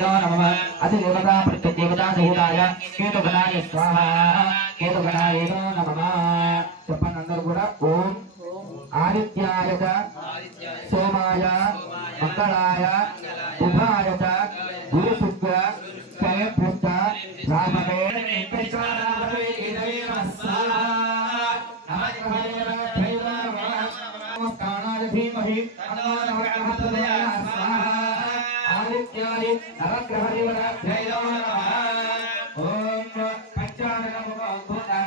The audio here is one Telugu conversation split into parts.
पञ्चाक्षराभ्यैनो नमः अधिदेवता प्रत्यदेवता सहिताय केतुगणाय स्वाहा केतुगणाय नमः చెప్పండి కూడా ఓం ఆదిత్యాయ చ సోమాయ మంగళాయ బుధాయ చ గురు శుక్ర శనిభ్యశ్చ రామకే పరిచారావే దేవ స్వాహా నమః ధీమహి ఆదిత్యాది నవగ్రహదేవతాభ్యో నమః ఓం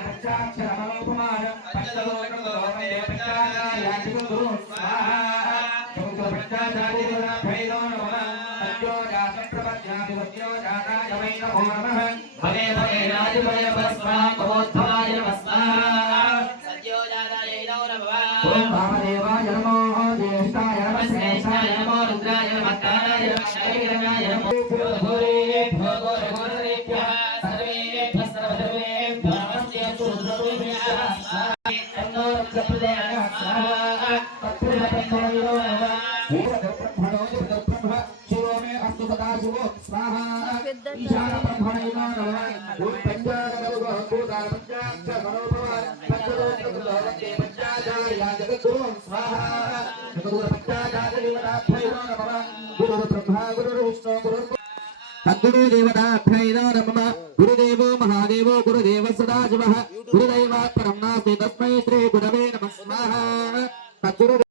పంచాక్షరమలోపమాన పంచలోకమలోపమే పంచాచార్యాచిగురు స్వాహా పంచాచార్యదేవతాభ్యో నమః పంచోజాతప్రపద్యాదివద్యోజాతాయ వై నమో నమః భవే భవే రాజభయ స్వాహా భవోద్భవాయ నమః స్వాహా సత్యోజాతాయ నమః ఓం భామదేవాయ నమో జ్యేష్ఠాయ నమః శ్రేష్ఠాయ నమో రుద్రాయ నమః కారాయ నమః ఐరణాయ నమః तद्गुरुदेवताभ्यै नमः गुरुदेवो महादेवो गुरुदेव सदाशिवः गुरुदैवात् परं नास्ति तस्मै श्री गुरवे नमः स्वाहा।